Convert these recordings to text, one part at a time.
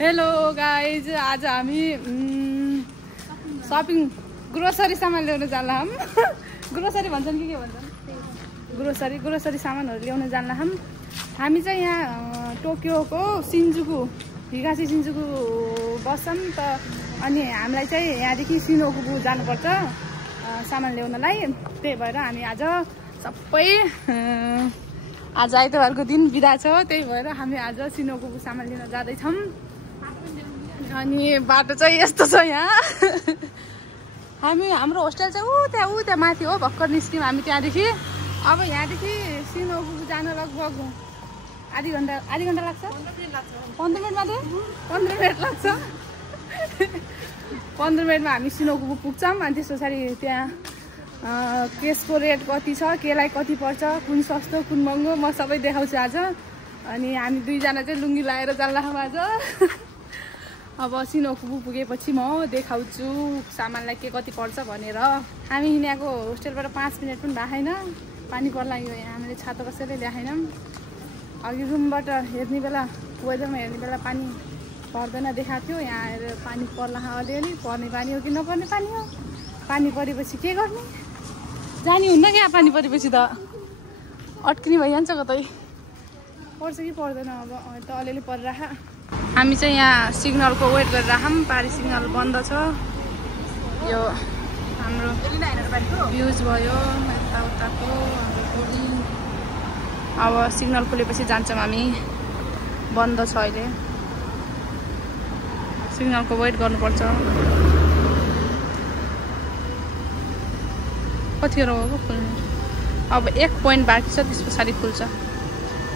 Hello guys, आज हामी shopping grocery सामान ल्याउन जाला हम। ग्रोसरी भन्छन् कि के भन्छन्, ग्रोसरी सामानहरू ल्याउन जाला हामी चाहिँ यहाँ टोकियोको सिन्जुकु हिगासी सिन्जुकु बस्छौँ त। अनि हामीलाई चाहिँ यहाँदेखि सिनोकुबु जानुपर्छ सामान ल्याउनलाई। त्यही भएर हामी आज सबै आज आइतबारको दिन बिदा छ, त्यही भएर हामी आज सिनोकुबु सामान लिन जाँदैछौँ। अनि बाटो चाहिँ यस्तो छ यहाँ। हाम्रो होस्टेल चाहिँ त्यहाँ माथि हो, भर्खर निस्क्यौँ हामी त्यहाँदेखि। अब यहाँदेखि सिनोकुबु जान लगभग आधी घन्टा लाग्छ। 15 मिनट मात्रै, 15 मिनट लाग्छ। 15 मिनटमा हामी सिनोकुबु पुग्छौँ। अनि त्यस पछाडि त्यहाँ केसको रेट कति छ, केलाई कति पर्छ, कुन सस्तो कुन महँगो म सबै देखाउँछु आज। अनि हामी दुईजना चाहिँ लुङ्गी लगाएर जान्छौँ आज। अब सिनोकुबु पुगेपछि म देखाउँछु सामानलाई के कति पर्छ भनेर। हामी यहाँको होस्टेलबाट 5 मिनट पनि भएन, पानी पर्ला। यो यहाँ हामीले छाता कसैले ल्याएनौँ। अघि रुमबाट हेर्ने बेला, वेदरमा हेर्ने बेला पानी पर्दैन देखाएको थियो। यहाँ आएर पानी पर्ला अलिअलि। पर्ने पानी हो कि नपर्ने पानी हो। पानी परेपछि के गर्ने, जानी हुन्न क्या। पानी परेपछि त अट्किने भइहाल्छ कतै। पर्छ कि पर्दैन अब त अलिअलि परिरह। हामी चाहिँ यहाँ सिग्नलको वेट गरिरहौँ। पारी सिग्नल बन्द छ। यो हाम्रो भ्युज भयो यताउताको हाम्रो पुरी। अब सिग्नल खुलेपछि जान्छौँ हामी। बन्द छ अहिले, सिग्नलको वेट गर्नुपर्छ। कतिखेर हो खुल्ने? अब 1 पोइन्ट बाँकी छ, त्यस पछाडि खुल्छ।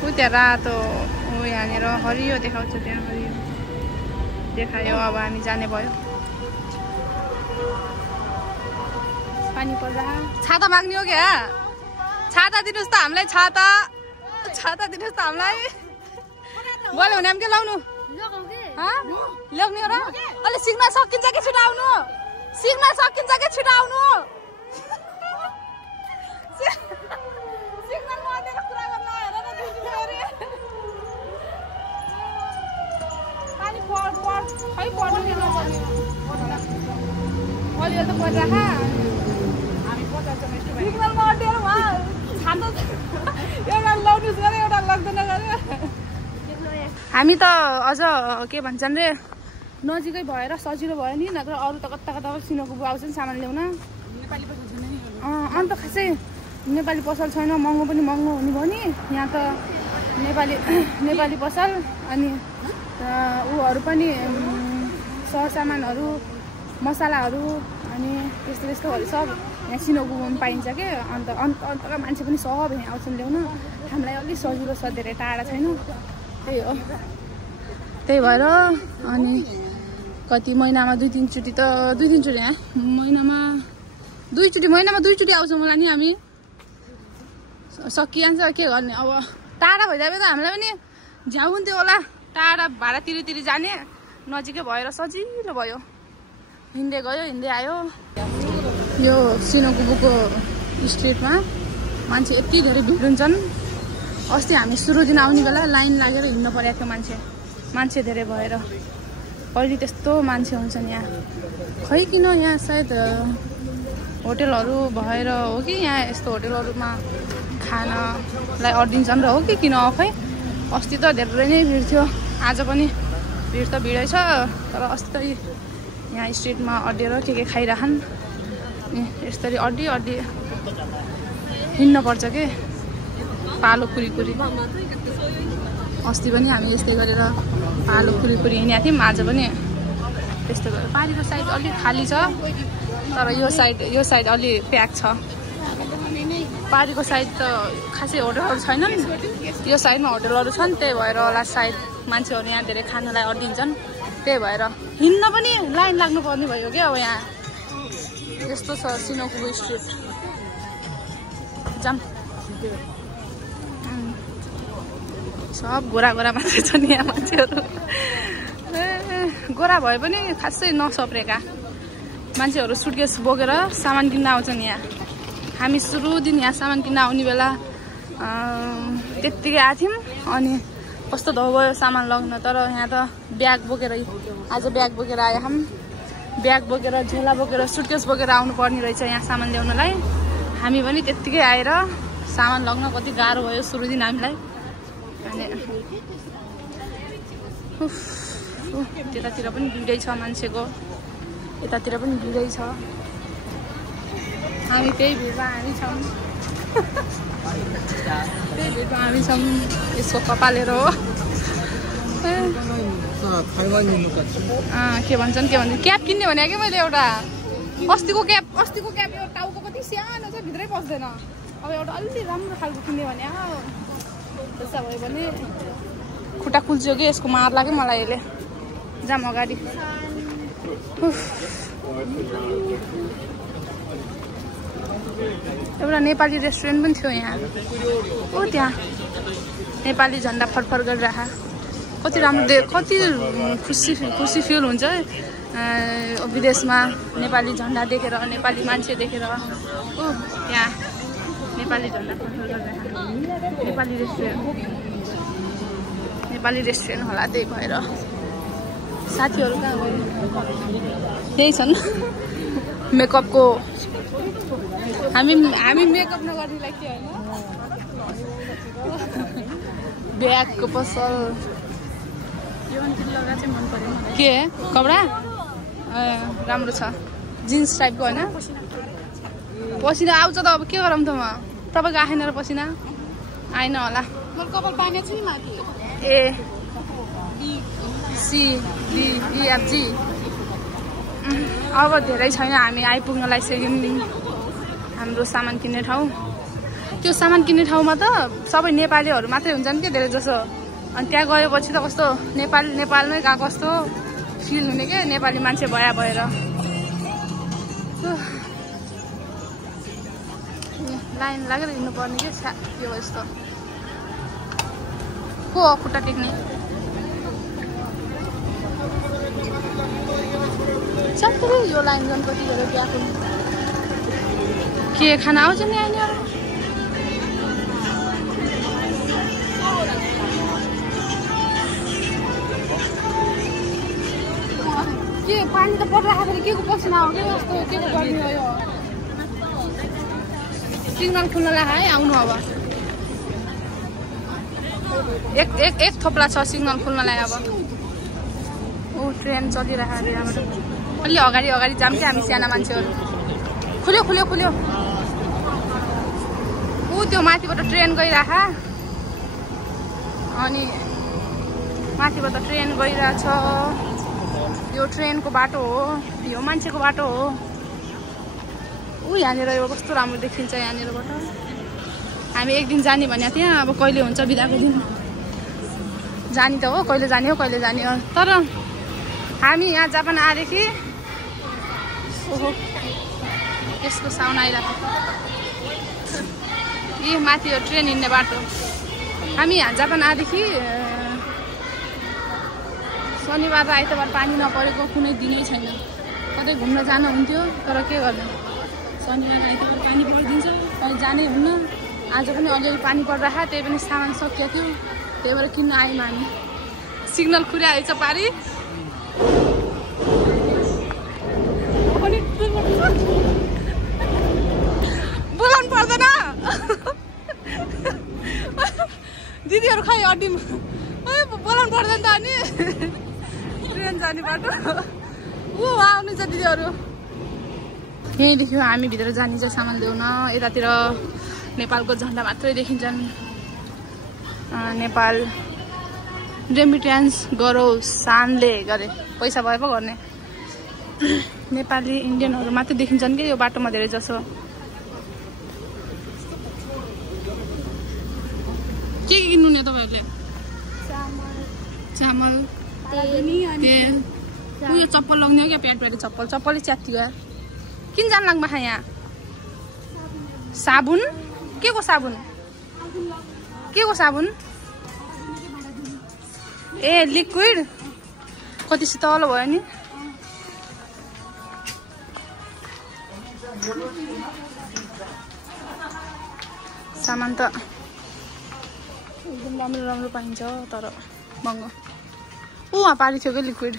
त्यहाँ रातो यहाँनिर हरियो देखाउँछ, त्यहाँ हरियो देखायो। अब हामी जाने भयो। पानी पर्दा छाता माग्ने हो क्या? छाता दिनुहोस् त हामीलाई, छाता दिनुहोस् त हामीलाई। बोल्यो भने हामी के लाउनु? ल्याउने हो र? अलि सिग्नल सकिन्छ कि छिटो आउनु, सिग्नल सकिन्छ कि छिटो आउनु। हामी त अझ के भन्छन् रे, नजिकै भएर सजिलो भयो नि। नत्र अरू त कता कता सिनोकुबु आउँछ नि सामान ल्याउन। अन्त खासै नेपाली पसल छैन, महँगो पनि महँगो हुने भयो नि यहाँ त। नेपाली पसल अनि उहरू पनि सरसामानहरू, मसलाहरू अनि त्यस्तोहरू सब यहाँ सिनोकुबुमा पाइन्छ के। अन्तका मान्छे पनि सब यहाँ आउँछन् ल्याउन। हामीलाई अलिक सजिलो छ, धेरै टाढा छैन। त्यही हो, त्यही भएर अनि कति महिनामा 2-3 चोटि त 2-3 चोटि यहाँ महिनामा 2 चोटि आउँछौँ होला नि हामी। सकिहाल्छ के गर्ने अब। टाढा भइदियो त हामीलाई पनि झ्याउ हुन्थ्यो होला। टाढा भाडा तिरी जाने, नजिकै भएर सजिलो भयो। हिँड्दै गयो हिँड्दै आयो। यो सिनोकुबुको स्ट्रिटमा मान्छे यति धेरै भिड हुन्छन्। अस्ति हामी सुरु दिन आउने बेला लाइन लागेर हिँड्नु परेको थियो मान्छे धेरै भएर। अहिले त्यस्तो मान्छे हुन्छन् यहाँ। खै किन यहाँ सायद होटेलहरू भएर हो कि यहाँ यस्तो होटेलहरूमा खानालाई अडिन्छन् र हो कि किन खै। अस्ति त धेरै नै भिड थियो, आज पनि भिड त भिडै छ। तर अस्ति त यहाँ स्ट्रिटमा अड्डिएर के खाइरहन्। यसरी अड्डी हिँड्नुपर्छ के, पालो कुरी। अस्ति पनि हामी यस्तै गरेर पालो कुरी हिँडेको थियौँ। आज पनि त्यस्तो भयो। पारीको साइड अलि खाली छ, तर यो साइड अलि प्याक छ। पारीको साइड त खासै होटलहरू छैनन्, यो साइडमा होटलहरू छन्। त्यही भएर होला सायद मान्छेहरू यहाँ धेरै खानलाई अड्डिन्छन्। त्यही भएर हिँड्न पनि लाइन लाग्नु पर्ने भयो क्या। अब यहाँ यस्तो छ सिनोकुबु स्ट्रिट। जाम सब गोरा मान्छे छन् यहाँ मान्छेहरू। गोरा भए पनि खासै नसप्रेका मान्छेहरू सुटकेस बोकेर सामान किन्न आउँछन् यहाँ। हामी सुरु दिन यहाँ सामान किन्न आउने बेला त्यत्तिकै आएको थियौँ। अनि कस्तो धौ भयो सामान लग्न। तर यहाँ त ब्याग बोकेर आज ब्याग बोकेर आयो हम। ब्याग बोकेर झोला बोकेर सुटकेस बोकेर आउनु पर्ने रहेछ यहाँ सामान ल्याउनलाई। हामी पनि त्यत्तिकै आएर सामान लग्न कति गाह्रो भयो सुरु दिन हामीलाई। अनि त्यतातिर पनि भिडै छ मान्छेको, यतातिर पनि भिडै छ। हामी त्यही भिडमा हामी छौँ, त्यही भिडमा हामी छौँ। यसको कपालेर हो के भन्छन् क्याप किन्ने भने कि मैले एउटा अस्तिको क्याप यो टाउको कति सानो छ भित्रै पस्दैन। अब एउटा अलि राम्रो खालको किन्ने भने त्यसो भयो भने खुट्टा कुल्च्यो कि यसको मार लाग्यो मलाई यसले। जाम अगाडि एउटा नेपाली रेस्टुरेन्ट पनि थियो यहाँ। ओ त्यहाँ नेपाली झन्डा फरफर गरिरह कति राम्रो कति खुसी फिल हुन्छ विदेशमा नेपाली झन्डा देखेर, नेपाली मान्छे देखेर। ओ त्यहाँ नेपाली झन्डा फरफर गरिरह नेपाली रेस्टुरेन्ट होला। त्यही भएर साथीहरू कहाँ गयो? त्यही छन् मेकअपको। हामी मेकअप नगर्नेलाई के होइन ब्यागको पसल के कपडा राम्रो छ जिन्स टाइपको होइन। पसिना आउँछ त अब के गरौँ त म तपाईँको आएन र पसिना आएन होला। A C D E F G. अब धेरै छैन हामी आइपुग्नलाई सेकेन्ड हाम्रो सामान किन्ने ठाउँ। त्यो सामान किन्ने ठाउँमा त सबै नेपालीहरू मात्रै हुन्छन् कि धेरै जसो। अनि त्यहाँ गएपछि त कस्तो नेपालमै गएको कस्तो फिल हुने के नेपाली मान्छे भएर लाइन लागेर हिँड्नुपर्ने के त्यो यस्तो को खुट्टा टेक्ने चक्रै यो लाइन झन् कति गयो त्यहाँको के खाना आउँछ नि अहिले। के पानी त परिराखेर के को पसिना हो क्या यस्तो के को गर्मी हो यो। सिग्नल खुल्नलाई है आउनु अब एक थोप्ला छ सिग्नल खुल्नलाई अब। ओ ट्रेन चलिरहेको अरे यहाँबाट अलि अगाडि जाम क्या हामी साना मान्छेहरू। खुल्यो ऊ त्यो माथिबाट ट्रेन गइरह अनि माथिबाट ट्रेन गइरहेछ। यो ट्रेनको बाटो हो, यो मान्छेको बाटो हो। ऊ यहाँनिर यो कस्तो राम्रो देखिन्छ यहाँनिरबाट। हामी एक दिन जाने भने त्यहाँ अब कहिले हुन्छ बिदाको दिन जाने त हो, कहिले जाने हो तर हामी यहाँ जापान आएदेखि ओहो यसको साउन्ड आइरहेको। यी माथि यो ट्रेन हिँड्ने बाटो। हामी यहाँ जापान आएदेखि शनिबार र आइतबार पानी नपरेको कुनै दिनै छैन। कतै घुम्न जानु हुन्थ्यो तर के गर्नु शनिबार आइतबार पानी परिदिन्छ, कहीँ जानै हुन्न। आज पनि अलिअलि पानी परिरहेको, त्यही पनि सामान सकिएको थियो, त्यही भएर किन्न आयौँ हामी। सिग्नल खुलिआएछ पारी बोलाउनु पर्दैन दिदीहरू खै अड्डीमा बोलाउनु पर्दैन त। अनि ट्रेन जाने बाटो ऊ आउनु छ दिदीहरू। यहीँदेखि हामी भित्र जाने चाहिँ सामान ल्याउन। यतातिर नेपालको झन्डा मात्रै देखिन्छन्। नेपाल रेमिट्यान्स गरौ सानले गरे पैसा भए पो गर्ने। नेपाली इन्डियनहरू मात्रै देखिन्छन् कि यो बाटोमा धेरै जसो। के किन्नु नि तपाईँहरूले? चामल तेल उयो चप्पल लगाउने हो क्या प्याट चप्पलै च्यात्तियो। किन जान लाग्मा खा यहाँ? साबुन के को साबुन ए लिक्विड कति शीतल भयो नि। सामान त एकदम राम्रो राम्रो पाइन्छ तर महँगो वहाँ पारी थियो क्या लिक्विड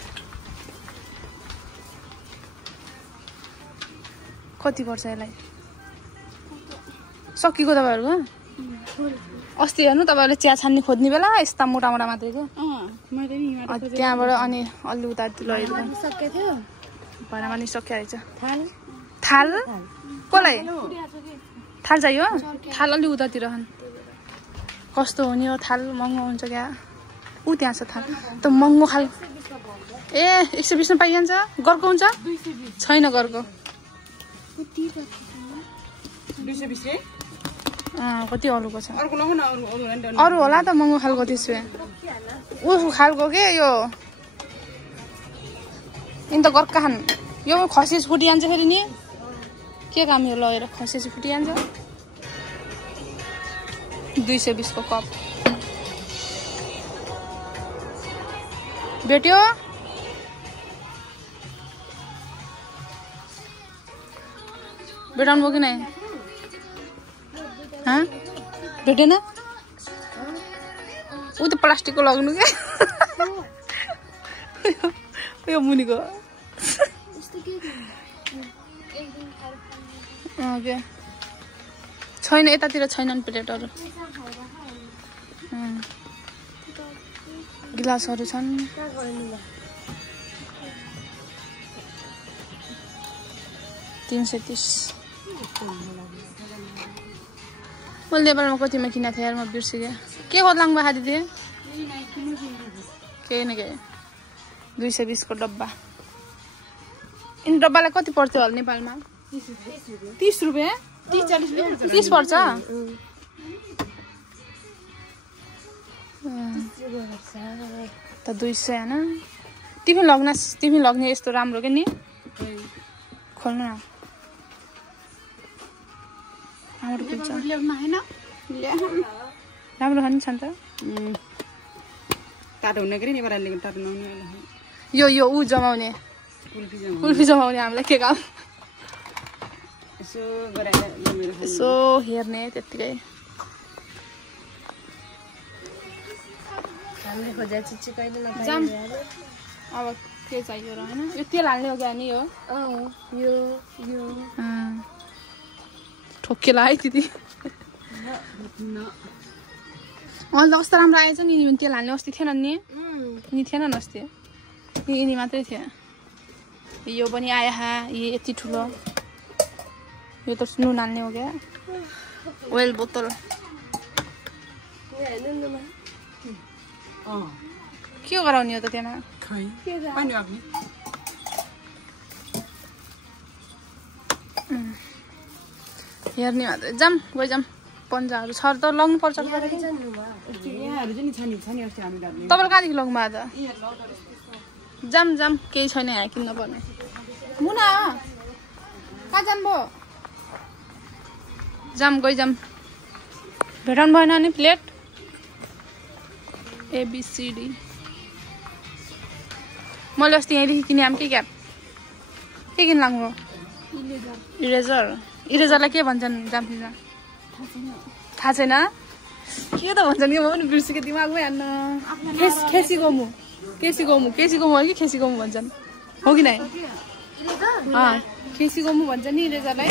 कति पर्छ यसलाई सकिएको तपाईँहरूको अस्ति हेर्नु तपाईँहरूले चिया छान्ने खोज्ने बेला यस्ता मोटा मोटा मात्रै थियो त्यहाँबाट अनि अलि उता लगेको भएन पनि सकिया रहेछ थाल कसलाई थाल चाहियो थाल अलि उतातिर कस्तो हो नि यो थाल महँगो हुन्छ क्या ऊ त्यहाँ छ थाल त महँगो खाल ए 120 मा पाइहाल्छ गर्को हुन्छ छैन गर्को कति अरूको छ अरू होला त महँगो खालको त्यसो ऊ खालको के यो यिन त गर्का खान यो खसेस फुटिहाल्छ फेरि नि के काम यो लगेर खसेस फुटिहाल्छ 220 को कप भेट्यो भेटाउनु भयो कि नै भेटेन ऊ त प्लास्टिकको लगाउनु क्या यो मुनिको के छैन यतातिर छैनन् प्लेटहरू गिलासहरू छन् $330 मैले नेपालमा कतिमा किनेको थिएँ यार म बिर्सिगेँ के खोज्लाङमा खाँदै थिएँ केही न केही 220 को डब्बा इन डब्बालाई कति पर्थ्यो होला नेपालमा 30 रुपियाँ 30 पर्छ त 200 हैन तिमी लग्ने यस्तो राम्रो के नि खोल्नु न राम्रो खानु छ नि त तातो हुने गरी नेपालीले तातो नहुने यो ऊ जमाउने कुल्फी जमाउने हामीलाई के काम यसो हेर्ने त्यतिकै हामीले खोजे चिच्ची कहिले जाम अब के चाहियो र हैन यो तेल हाल्ने हो नि यो यो ठोकेला है दिदी अहिले त कस्तो राम्रो आएछ नि तेल हाल्ने अस्ति थिएन नि थिएन नि अस्ति यिनी मात्रै थियो यो पनि आयो यो यति ठुलो यो त नुन हाल्ने हो क्या ओइल बोतल के गराउने हो त त्यहाँ हेर्ने मात्रै जाम गइजाम पन्जाहरू छ त लग्नु पर्छ तपाईँले कहाँदेखि लग्नु भएको त जाम केही छैन यहाँ किन्न पर्ने मुना कहाँ जानुभयो जाम गइजाम भेटाउनु भएन नि प्लेट ABCD मैले अस्ति यहीँदेखि किने के क्याप के किन लाग्नु इरेजरलाई के भन्छन् जाम्फिजा थाहा छैन के त भन्छन् कि म पनि बिर्सेको दिमागमै हान्न केसी गोमु हो कि खेसी गोमु भन्छन् हो कि नै केसी गोमु भन्छ नि इरेजरलाई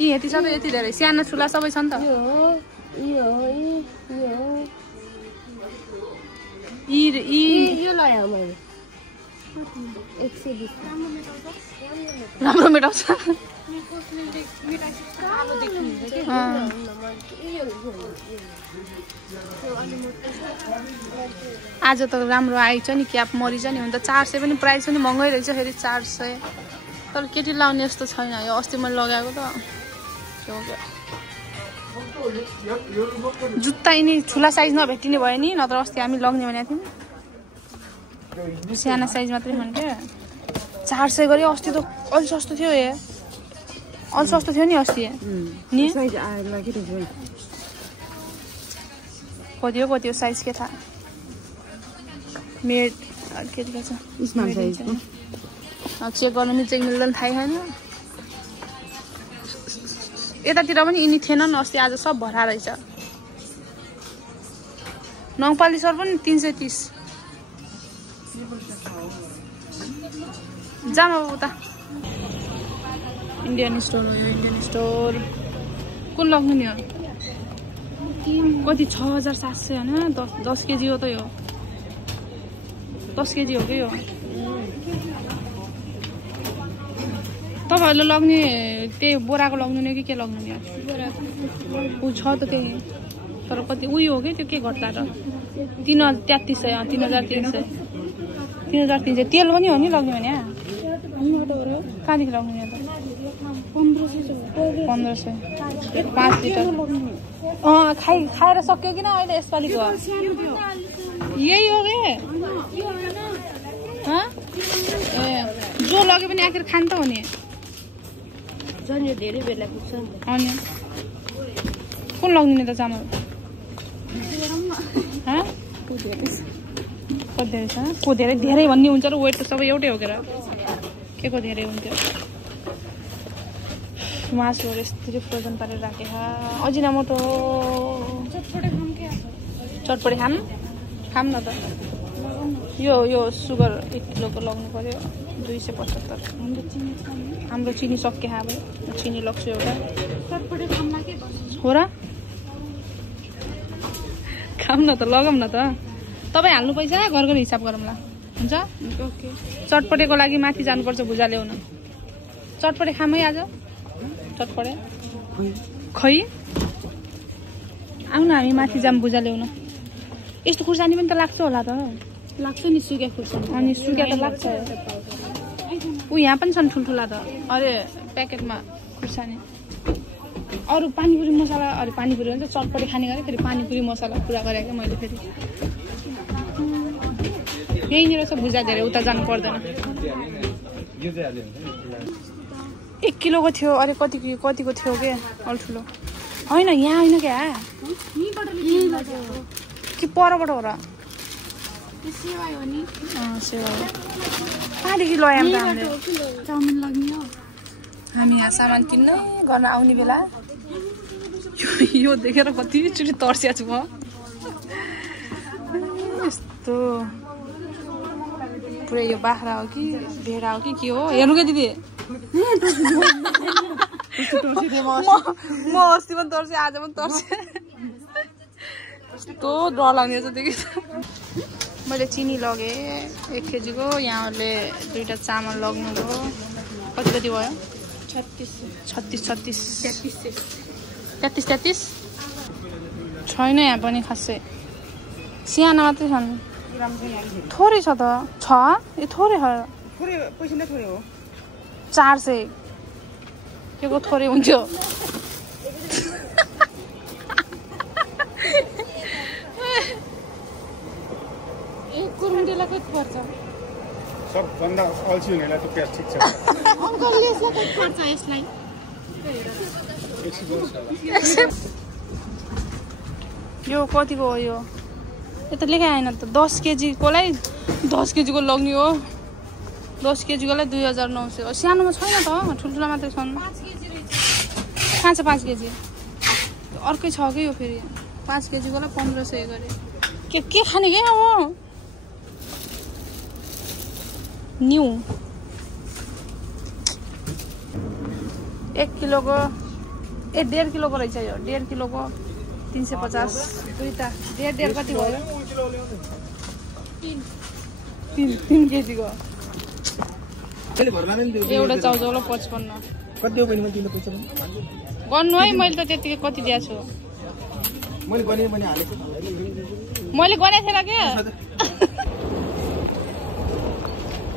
यति छ त यति धेरै सानो ठुला सबै छ नि त राम्रो मेटाउँछ आज त राम्रो आएछ नि क्याप मरिछ नि हुन्छ 400 पनि प्राइस पनि महँगै रहेछ फेरि 400 तर केटी लाउने यस्तो छैन यो अस्ति मैले लगाएको त जुत्ता यिनी ठुला साइज नभेटिने भयो नि नत्र अस्ति हामी लग्ने भनेको थियौँ साना साइज मात्रै भन्थ्यो 400 गरी अस्ति त अलि सस्तो थियो अलि सस्तो थियो नि अस्ति नि कति हो साइज के थाहा मेड के छ चेक गर्नु मिल्छ कि मिल्दैन थाहै छैन यतातिर पनि यिनी थिएनन् अस्ति आज सब भरा रहेछ नङपाली सर पनि 330 जाम अब उता इन्डियन स्टोर हो यो इन्डियन स्टोर कुन लग्नु नि हो कति 6700 हैन 10 केजी हो त यो 10 केजी हो के यो तपाईहरुले लग्ने त्यही बोराको लग्नु नि के लग्नु नि उ छ त त्यही तर कति उयो हो के त्यो के घट्ला र 3300 तेल पनि हो नि लग्ने भने कहाँदेखि लग्नु नि 1500 5 लिटर खाएर सक्यो कि न अहिले यसपालिको यही हो के ए जो लगे पनि आखिर खान त हो नि झन् यो धेरै बेला पुग्छ अनि कुन लग्नु नि त चामल को धेरै भन्ने हुन्छ र वेट त सबै एउटै हो के को धेरै हुन्थ्यो मासुहरू यस्तरी फ्रोजन पारेर राखे अजिनामोटो चटपटे खाम न त यो सुगर 1 किलोको लग्नु पर्यो 275 हाम्रो चिनी सक्के अब चिनी लग्छु एउटा हो र खाम न त लगाम न त तपाईँ हाल्नु पैसा घरको हिसाब गरौँला हुन्छ चटपटेको लागि माथि जानुपर्छ भुजा ल्याउन चटपटे खामै आज चटपटे खै आउन हामी माथि जाम भुजा ल्याउन यस्तो खुर्सानी पनि त लाग्छ होला त लाग्छ नि सुक्या खुर्सानी अनि सुक्या त लाग्छ उ यहाँ पनि छन् ठुल्ठुला त अरे प्याकेटमा खुर्सानी अरू पानीपुरी मसला अरे पानीपुरी भन्छ चटपटे खाने गरे फेरि पानीपुरी मसला पुरा गरे के मैले फेरि यहीँनिर छ भुजा धेरै उता जानु पर्दैन 1 किलोको थियो अरे कतिको थियो के अल्ठुलो होइन यहाँ होइन क्या कि परबाट हो र सेवाई हो नि सेवाई कहाँदेखि लयौँ त हामीले चाउमिन लग्ने हो हामी यहाँ सामान किन्न गर्न आउने बेला यो देखेर कतिचोटि तर्सिया छु म यस्तो पुरै यो बाख्रा हो कि भेडा हो कि के हो हेर्नु के दिदी म अस्ति पनि तर्सेँ आज पनि तर्सेँ यस्तो डर लाग्ने रहेछ देखि मैले चिनी लगेँ 1 केजीको यहाँहरूले 2टा चामल लग्नुभयो कति भयो 33 छैन यहाँ पनि खासै सियाना मात्रै छन् थोरै छ त यो थोरै हो 400 के को थोरै हुन्थ्यो कति पर्छ सबभन्दा अल्छी हुनेलाई त प्याज ठिक छ अंकलले यसलाई कति पर्छ यसलाई यो कतिको हो यो त लेखा आएन त 10 केजीकोलाई 10 केजीको लग्ने हो 10 केजीकोलाई 2900 सानोमा छैन त ठुल्ठुला मात्रै छन् 5 केजी अर्कै छ कि यो फेरि 5 केजीकोलाई 1500 गरे के खाने के हो न्यू 1 किलोको 1.5 किलोको रहेछ यो 1.5 किलोको 350 दुईटा 1.5 कति भयो 3 केजीको एउटा चाउचाउला 55 कति हो बहिनी मैले पैसा गर्नु है मैले त त्यतिकै कति दिएको छु मैले गने पनि हालेको मैले गने थिएन के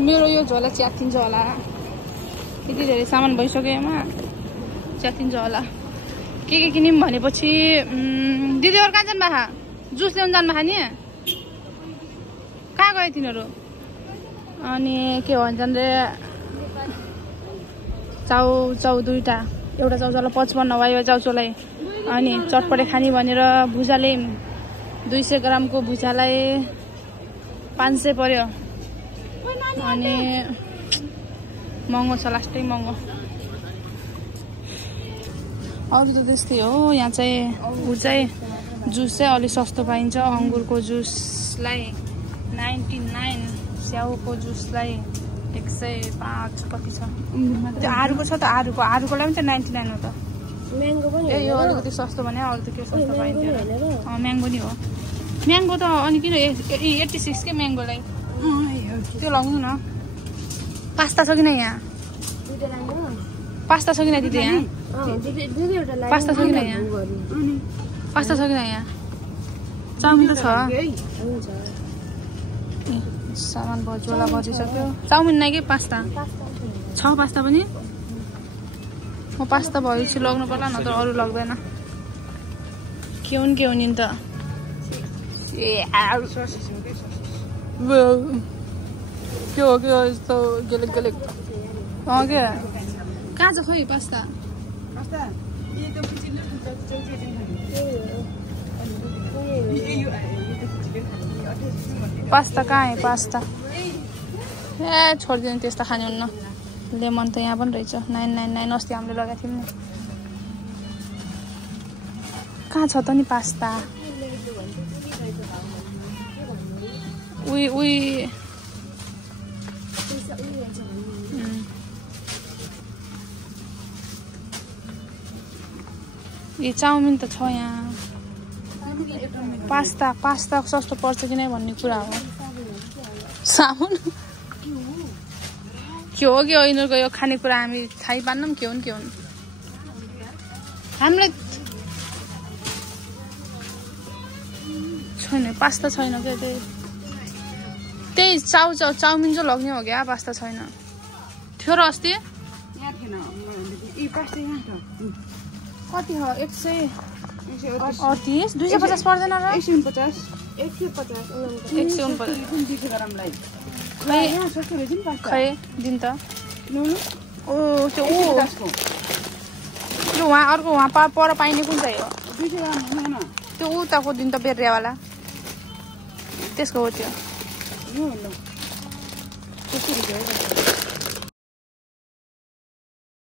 मेरो यो झोला च्यातिन्छ होला यति धेरै सामान भइसक्यो यसमा च्यातिन्छ होला के किन्यौँ भनेपछि दिदीहरु कहाँ जानु भा जुस ल्याउन जानु भा नि कहाँ गए तिनीहरू अनि के भन्छन् रे चाउ दुईटा एउटा चाउचाउला 55 वाइवा चाउचाउलाई अनि चटपटे खानी भनेर भुजाले 200 ग्रामको भुजालाई 500 पर्यो अनि महँगो छ लास्टै महँगो अरू त त्यस्तै हो यहाँ चाहिँ ऊ चाहिँ जुस चाहिँ अलिक सस्तो पाइन्छ अङ्गुरको जुसलाई 99 स्याउको जुसलाई 105 कति छ त्यो आरुको छ त आरुकोलाई पनि चाहिँ 99 हो त ए यो अलिकति सस्तो भने अरू त के सस्तो पाइन्छ म्याङ्गो नि हो म्याङ्गो त अनि किन 86 के म्याङ्गोलाई त्यो लगाउनु न पास्ता छ किन यहाँ पास्ता छ किन दिदी यहाँ पास्ता छ किन यहाँ पास्ता छ किन यहाँ चाउमिन त छ सामान बजोला बजिसक्यो चाउमिन नै कि पास्ता छ पास्ता पनि म पास्ता भएपछि लग्नु पर्ला न त अरू लाग्दैन के हुन् नि त ए के हो यस्तो गेलेक गेलेक के कहाँ छ खोइ पास्ता पास्ता कहाँ है पास्ता ए छोडिदिनु त्यस्तो खाने हुन्न लेमन त यहाँ पनि रहेछ 999 अस्ति हामीले लगाएको थियौँ नि कहाँ छ त नि पास्ता उही ए चाउमिन त छ यहाँ पास्ता सस्तो पर्छ कि नै भन्ने कुरा हो साबुन के हो कि यिनीहरूको यो खानेकुरा हामी थाहै पान्नौँ के हुन् हामीलाई छैन पास्ता छैन क्या त्यही चाउमिन चाहिँ लग्ने हो क्या पास्ता छैन थियो र अस्ति कति हो 138 250 पर्दैन र 149 खै दिन त ओ त्यो वहाँ अर्को वहाँ पर पाइने कुन चाहिँ हो त्यो उताको दिन त बेर्रियावाला त्यसको हो त्यो